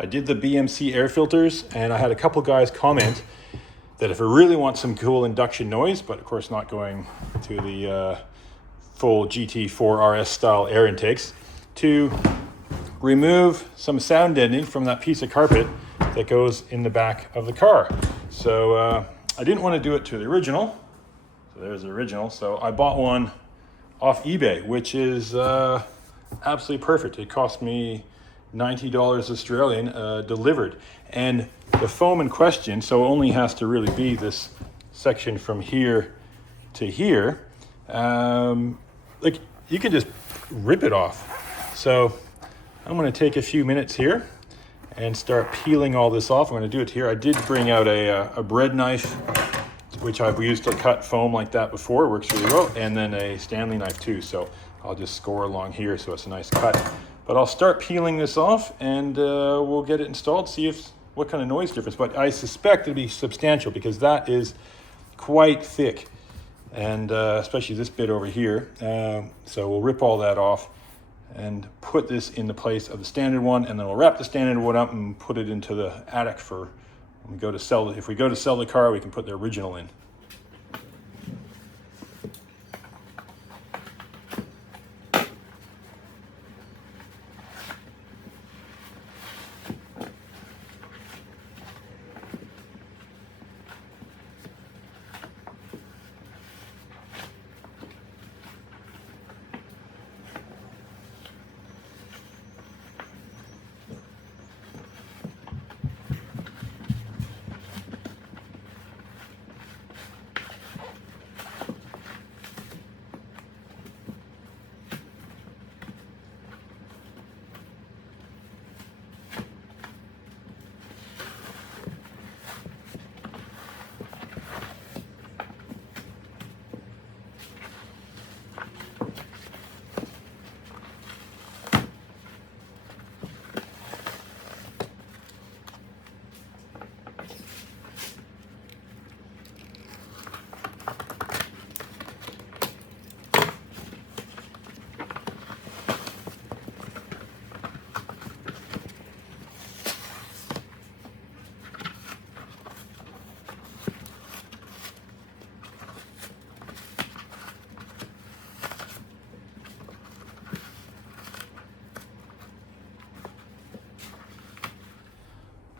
I did the BMC air filters, and I had a couple guys comment that if I really want some cool induction noise, but of course not going to the full GT4 RS style air intakes, to remove some sound deadening from that piece of carpet that goes in the back of the car. So I didn't want to do it to the original. So there's the original. So I bought one off eBay, which is absolutely perfect. It cost me $90 Australian delivered. And the foam in question, so it only has to really be this section from here to here. Like you can just rip it off. So I'm going to take a few minutes here and start peeling all this off. I'm going to do it here. I did bring out a bread knife, which I've used to cut foam like that before. It works really well. And then a Stanley knife too. So I'll just score along here so it's a nice cut. But I'll start peeling this off and we'll get it installed, see what kind of noise difference. But I suspect it'll be substantial because that is quite thick. And especially this bit over here. So we'll rip all that off and put this in the place of the standard one, and then we'll wrap the standard one up and put it into the attic for when we go to sell it. If we go to sell the car, we can put the original in.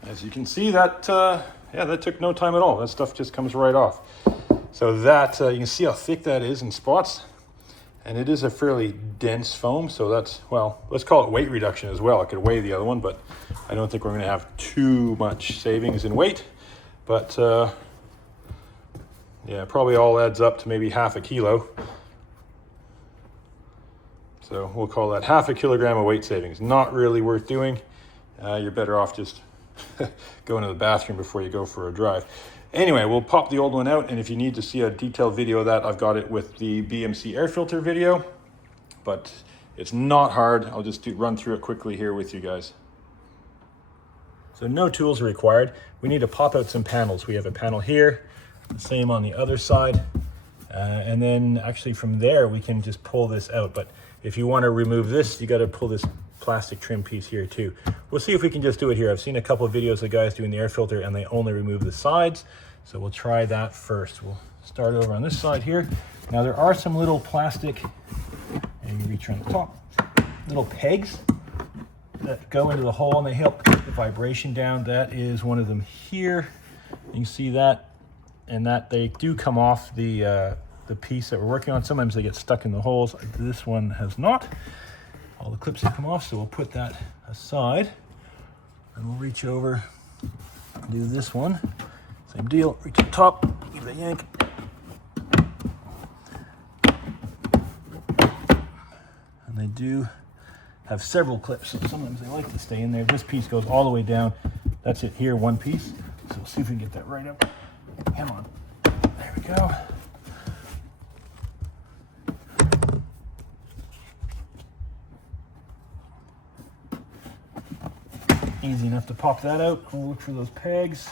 As you can see, that that took no time at all. That stuff just comes right off. So that you can see how thick that is in spots, and it is a fairly dense foam. So that's, well, let's call it weight reduction as well. I could weigh the other one, but I don't think we're going to have too much savings in weight. But yeah, probably all adds up to maybe half a kilo. So we'll call that half a kilogram of weight savings. Not really worth doing. You're better off just going to the bathroom before you go for a drive. Anyway, we'll pop the old one out, and if you need to see a detailed video of that, I've got it with the BMC air filter video, but it's not hard. I'll just run through it quickly here with you guys. So no tools are required. We need to pop out some panels. We have a panel here, the same on the other side, and then actually from there we can just pull this out. But if you want to remove this, you got to pull this plastic trim piece here too. We'll see if we can just do it here. I've seen a couple of videos of guys doing the air filter and they only remove the sides. So we'll try that first. We'll start over on this side here. Now there are some little plastic, and you reach around the top, little pegs that go into the hole and they help keep the vibration down. That is one of them here. You can see that, and that they do come off the piece that we're working on. Sometimes they get stuck in the holes. This one has not. All the clips have come off, so we'll put that aside. And we'll reach over and do this one. Same deal, reach to the top, give it a yank. And they do have several clips, so sometimes they like to stay in there. This piece goes all the way down. That's it here, one piece. So we'll see if we can get that right up. Come on, there we go. Easy enough to pop that out. We'll look for those pegs.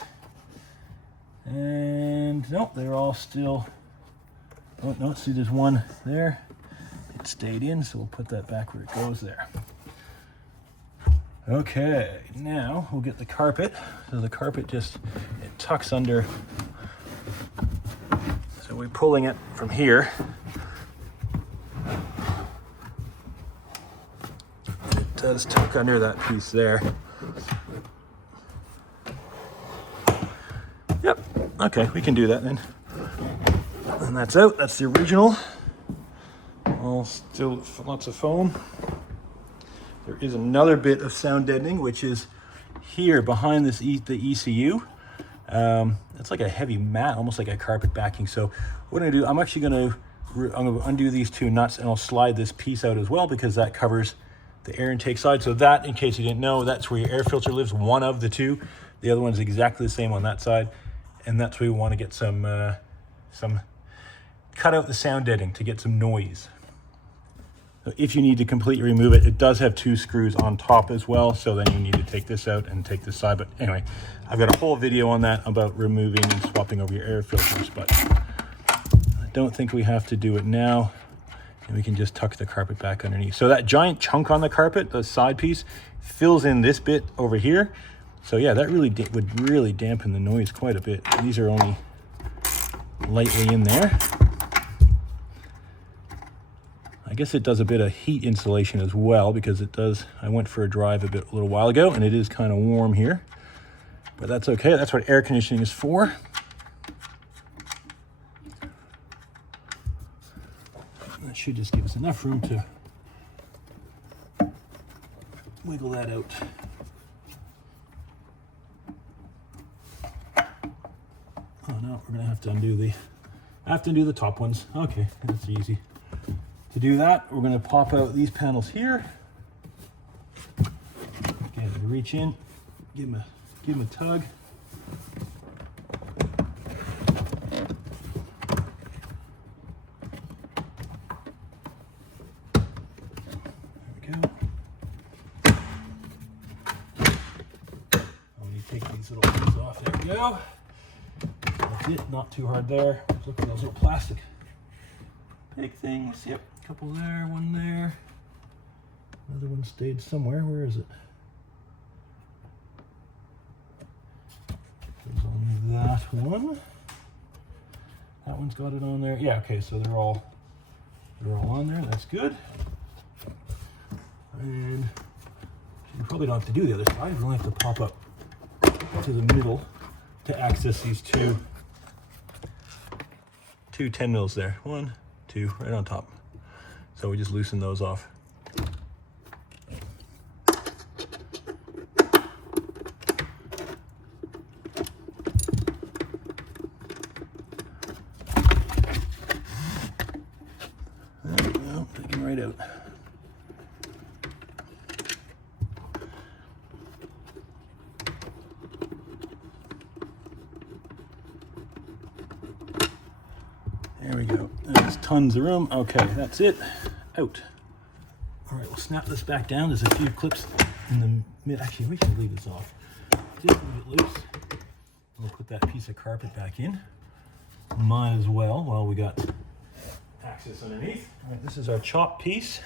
And nope, they're all still, oh no, see there's one there. It stayed in, so we'll put that back where it goes there. Okay, now we'll get the carpet. So the carpet just, it tucks under. So we're pulling it from here. It does tuck under that piece there. Yep, okay, we can do that then. And that's out, that's the original. All still lots of foam. There is another bit of sound deadening, which is here behind this the ECU. It's like a heavy mat, almost like a carpet backing. So what I'm gonna do, I'm gonna undo these two nuts, and I'll slide this piece out as well, because that covers the air intake side. So that, in case you didn't know, that's where your air filter lives, one of the two. The other one's exactly the same on that side. And that's where we want to get some cut out the sound deadening to get some noise. So if you need to completely remove it, it does have 2 screws on top as well. So then you need to take this out and take this side. But anyway, I've got a whole video on that about removing and swapping over your air filters, but I don't think we have to do it now. And we can just tuck the carpet back underneath. So that giant chunk on the carpet, the side piece, fills in this bit over here. So yeah, that really would really dampen the noise quite a bit. These are only lightly in there. I guess it does a bit of heat insulation as well, because it does. I went for a drive a little while ago, and it is kind of warm here, but that's okay. That's what air conditioning is for. That should just give us enough room to wiggle that out. Oh no, we're gonna have to undo the top ones. Okay, that's easy. To do that, we're going to pop out these panels here. Again, reach in, give them a tug. There we go. Let me take these little things off. There we go. That's it. Not too hard there. Look at those little plastic big things. Yep. Couple there, one there. Another one stayed somewhere. Where is it? There's only that one. That one's got it on there. Yeah, okay, so they're all on there. That's good. And you probably don't have to do the other side. You only have to pop up to the middle to access these two 10 mils there. 1, 2, right on top. So we just loosen those off. There we go, take them right out. There we go. There's tons of room. Okay, that's it. Out. All right, we'll snap this back down. There's a few clips in the mid. Actually, we can leave this off. Just leave it loose. We'll put that piece of carpet back in. Might as well while we got access underneath. All right, this is our chop piece.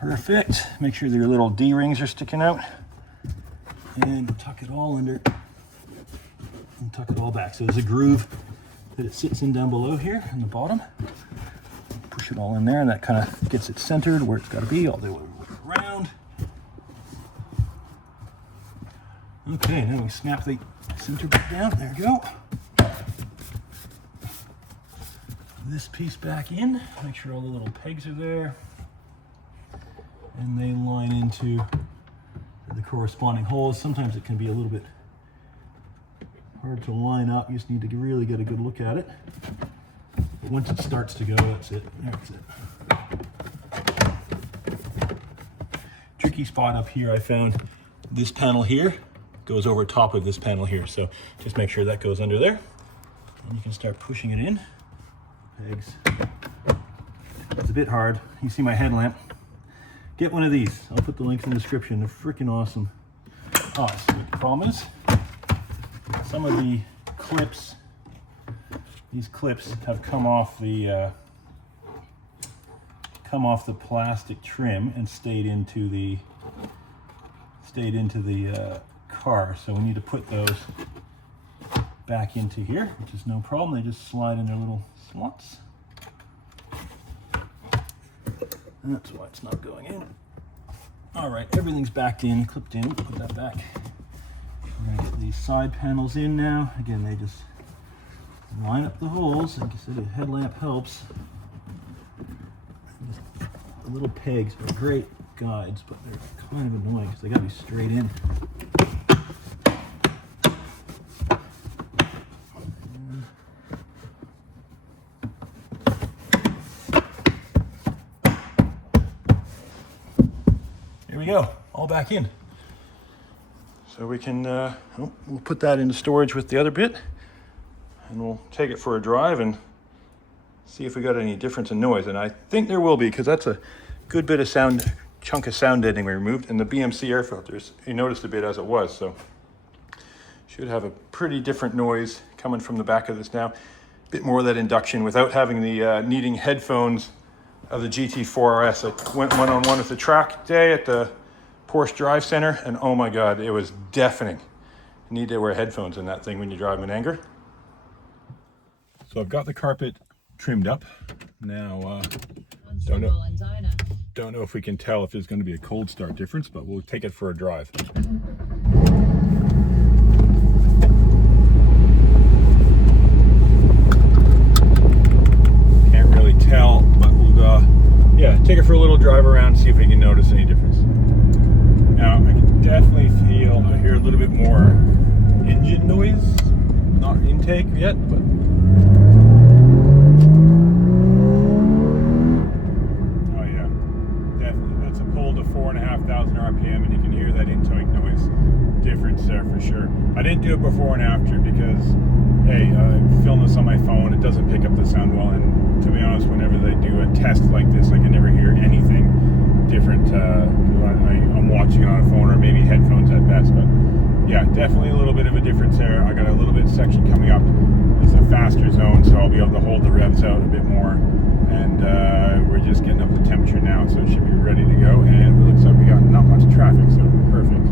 Perfect. Make sure your little D-rings are sticking out. And tuck it all under and tuck it all back. So there's a groove that it sits in down below here in the bottom. Push it all in there, and that kind of gets it centered where it's got to be all the way around. Okay, now we snap the center back down. There we go. This piece back in. Make sure all the little pegs are there. And they line into the corresponding holes. Sometimes it can be a little bit hard to line up. You just need to really get a good look at it. But once it starts to go, that's it. That's it. tricky spot up here, I found this panel here goes over top of this panel here. So just make sure that goes under there. And you can start pushing it in. Pegs. It's a bit hard. You see my headlamp. Get one of these. I'll put the links in the description. They're freaking awesome. Oh, so the problem is some of the clips, these clips have come off the plastic trim and stayed into the car. So we need to put those back into here, which is no problem. They just slide in their little slots. That's why it's not going in. All right, everything's backed in, clipped in. Put that back. We're gonna get these side panels in now. Again, they just line up the holes. Like I said, the headlamp helps. The little pegs are great guides, but they're kind of annoying because they gotta be straight in. There we go, all back in. So we can, we'll put that into storage with the other bit, and we'll take it for a drive and see if we got any difference in noise. And I think there will be, because that's a good bit of chunk of sound deadening we removed, and the BMC air filters, you noticed a bit as it was, so should have a pretty different noise coming from the back of this now. A bit more of that induction without having the needing headphones of the GT4 RS. I went one-on-one with the track day at the Porsche Drive Center, and oh my God, it was deafening. You need to wear headphones in that thing when you drive in anger. So I've got the carpet trimmed up. Now, don't know if we can tell if there's going to be a cold start difference, but we'll take it for a drive. Can't really tell, but we'll yeah, take it for a little drive around, see if we can notice any difference. Now, I can definitely feel, I hear a little bit more engine noise, not intake yet, but oh yeah, definitely. That's a pull to 4,500 RPM, and you can hear that intake noise difference there for sure. I didn't do it before and after because, hey, I film this on my phone, it doesn't pick up the sound well, and to be honest, whenever they do a test like this, I can never hear anything different. I'm watching on a phone or maybe headphones at best, but yeah, definitely a little bit of a difference there. I got a little bit of section coming up. It's a faster zone, so I'll be able to hold the revs out a bit more, and we're just getting up the temperature now, so it should be ready to go, and it looks like we got not much traffic, so perfect.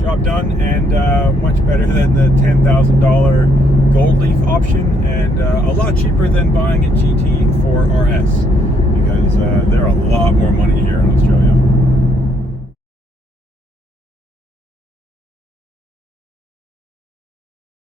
Job done, and much better than the $10,000 gold leaf option, and a lot cheaper than buying a GT4 RS, because they're a lot more money here in Australia.